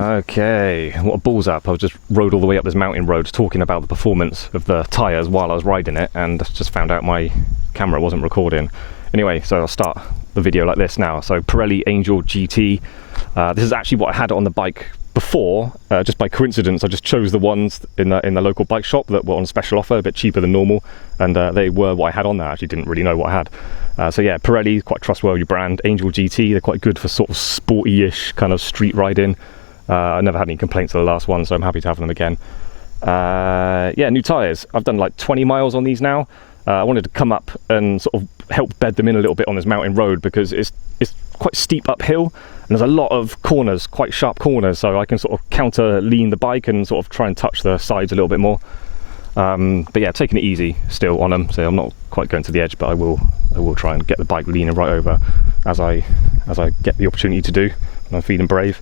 Okay, what a balls up. I just rode all the way up this mountain road talking about the performance of the tyres while I was riding it, and just found out my camera wasn't recording. Anyway, so I'll start the video like this now. So Pirelli Angel GT. This is actually what I had on the bike before, just by coincidence. I just chose the ones in the local bike shop that were on special offer, a bit cheaper than normal, and they were what I had on there. I actually didn't really know what I had. So yeah, Pirelli, quite trustworthy brand. Angel GT, they're quite good for sort of sporty-ish kind of street riding. I never had any complaints of the last one, so I'm happy to have them again. Yeah, new tyres. I've done like 20 miles on these now. I wanted to come up and sort of help bed them in a little bit on this mountain road, because it's quite steep uphill and there's a lot of corners, quite sharp corners, so I can sort of counter lean the bike and sort of try and touch the sides a little bit more. But yeah, taking it easy still on them, so I'm not quite going to the edge, but I will try and get the bike leaning right over as I get the opportunity to do, and I'm feeling brave.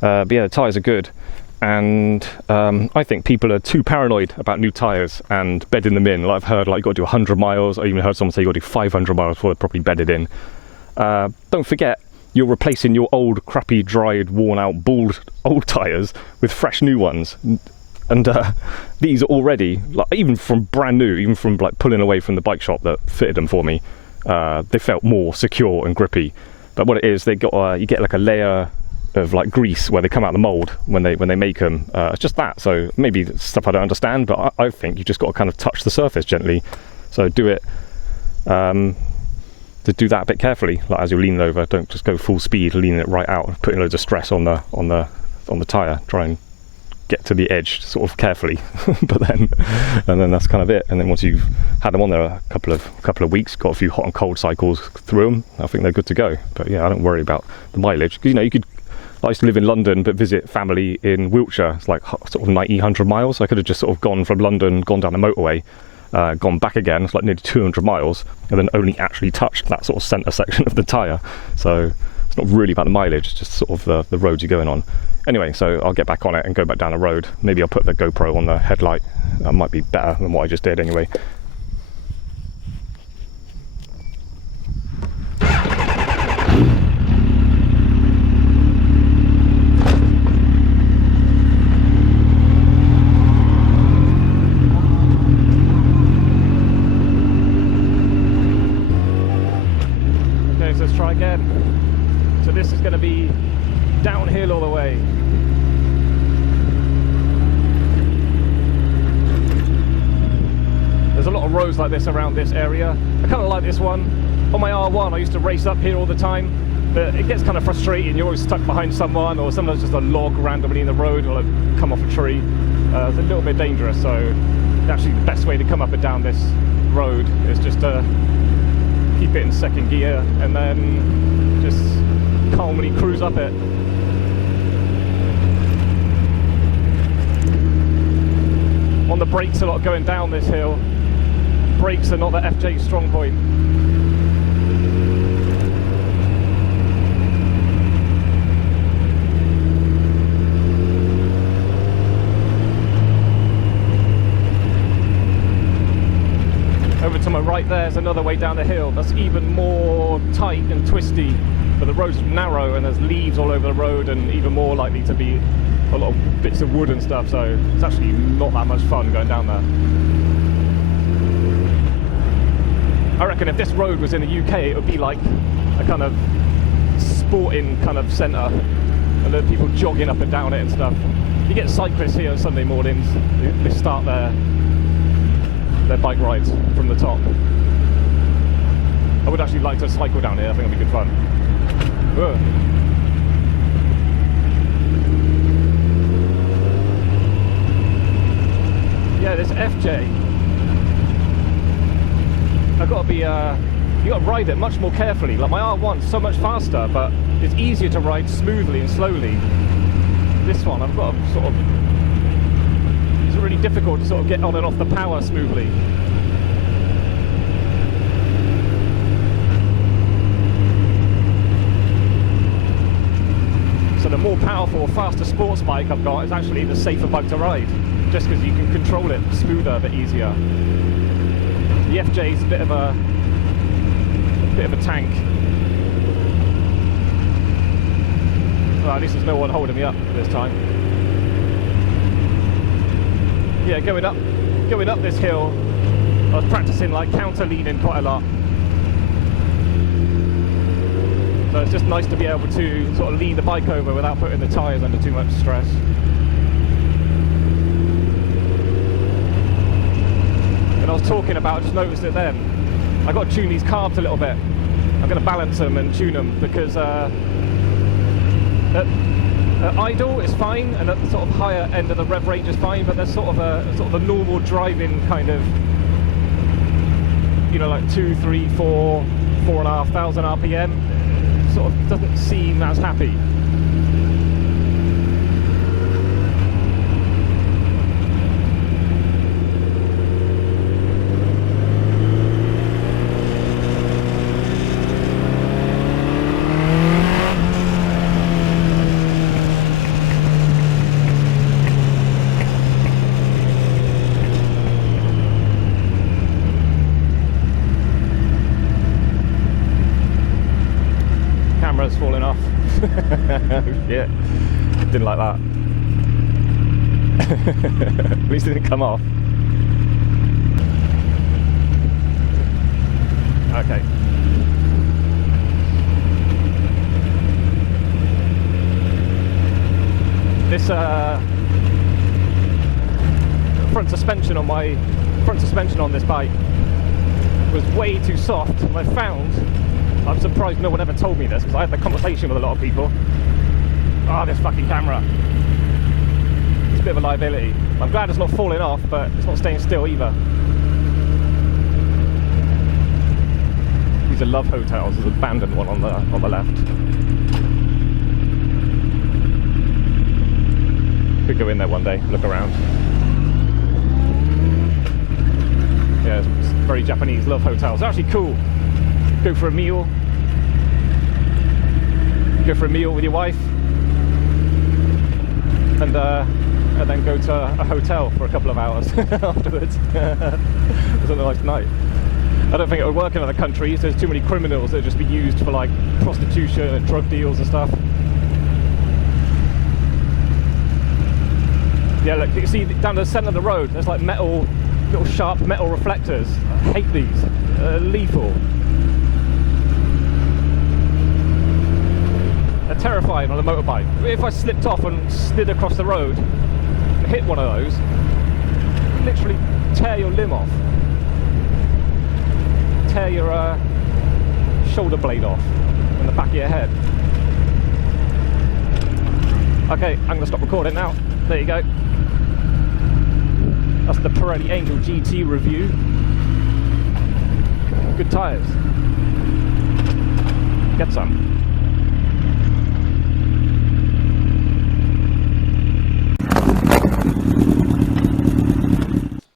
But yeah, the tyres are good, and I think people are too paranoid about new tyres and bedding them in. Like I've heard, like you've got to do 100 miles. I even heard someone say you've got to do 500 miles before they're properly bedded in. Don't forget, you're replacing your old, crappy, dried, worn-out, bald old tyres with fresh new ones. And these are already, like, even from brand new, even from like pulling away from the bike shop that fitted them for me, they felt more secure and grippy. But what it is, they got you get like a layer of like grease where they come out of the mold when they make them. It's just that. So maybe it's stuff I don't understand, but I think you just got to kind of touch the surface gently. So do it. To do that a bit carefully, like as you're leaning over. Don't just go full speed, leaning it right out, putting loads of stress on the tyre. Try and get to the edge sort of carefully, and then that's kind of it. And then once you've had them on there a couple of weeks, got a few hot and cold cycles through them, I think they're good to go. But yeah, I don't worry about the mileage, because you could. I used to live in London but visit family in Wiltshire. It's like sort of 100 miles. So I could have just sort of gone from London, gone down the motorway, gone back again. It's like nearly 200 miles, and then only actually touched that sort of centre section of the tyre. So it's not really about the mileage, it's just sort of the roads you're going on. Anyway, so I'll get back on it and go back down the road. Maybe I'll put the GoPro on the headlight. That might be better than what I just did anyway. Okay, so let's try again. So this is going to be downhill all the way. There's a lot of roads like this around this area. I kind of like this one. On my R1 I used to race up here all the time, but it gets kind of frustrating. You're always stuck behind someone, or sometimes just a log randomly in the road will come off a tree. It's a little bit dangerous, so actually the best way to come up and down this road is just to keep it in second gear and then just calmly cruise up it. On the brakes a lot going down this hill. Brakes are not the FJ strong point. Over to my right there's another way down the hill. That's even more tight and twisty, but the road's narrow and there's leaves all over the road, and even more likely to be a lot of bits of wood and stuff, so it's actually not that much fun going down there. I reckon if this road was in the UK, it would be like a kind of sporting kind of centre, and there are people jogging up and down it and stuff. You get cyclists here on Sunday mornings. They start their bike rides from the top. I would actually like to cycle down here. I think it'd be good fun. Ugh. Yeah, this FJ, I've got to be, you got to ride it much more carefully. Like my R1's so much faster, but it's easier to ride smoothly and slowly. This one, I've got to sort of, it's really difficult to sort of get on and off the power smoothly. So the more powerful, faster sports bike I've got is actually the safer bike to ride, just because you can control it smoother, a bit easier. The FJ is a bit of a tank. at least there's no one holding me up this time. Yeah, going up this hill, I was practicing like counter leaning quite a lot. So it's just nice to be able to sort of lean the bike over without putting the tyres under too much stress. And I was talking about, I just noticed it then, I got to tune these carbs a little bit. I'm going to balance them and tune them because at idle is fine, and at the sort of higher end of the rev range is fine, but there's sort of a normal driving kind of, you know, like 2, 3, 4, 4,500 RPM. Sort of doesn't seem as happy. Camera's falling off. Yeah, didn't like that. At least it didn't come off. Okay. This front suspension on this bike was way too soft, and I found, I'm surprised no one ever told me this, because I had the conversation with a lot of people. Oh, this fucking camera. It's a bit of a liability. I'm glad it's not falling off, but it's not staying still either. These are Love Hotels. There's an abandoned one on the left. Could go in there one day, look around. Yeah, it's very Japanese. Love Hotels. They're actually cool. Go for a meal. Go for a meal with your wife, and then go to a hotel for a couple of hours afterwards. It was a nice night. I don't think it would work in other countries. There's too many criminals that would just be used for like prostitution and drug deals and stuff. Yeah, look, you see down the centre of the road, there's like little sharp metal reflectors. I hate these. Lethal. They're terrifying on a motorbike. If I slipped off and slid across the road and hit one of those, literally tear your limb off. Tear your shoulder blade off in the back of your head. Okay, I'm going to stop recording now. There you go. That's the Pirelli Angel GT review. Good tyres. Get some.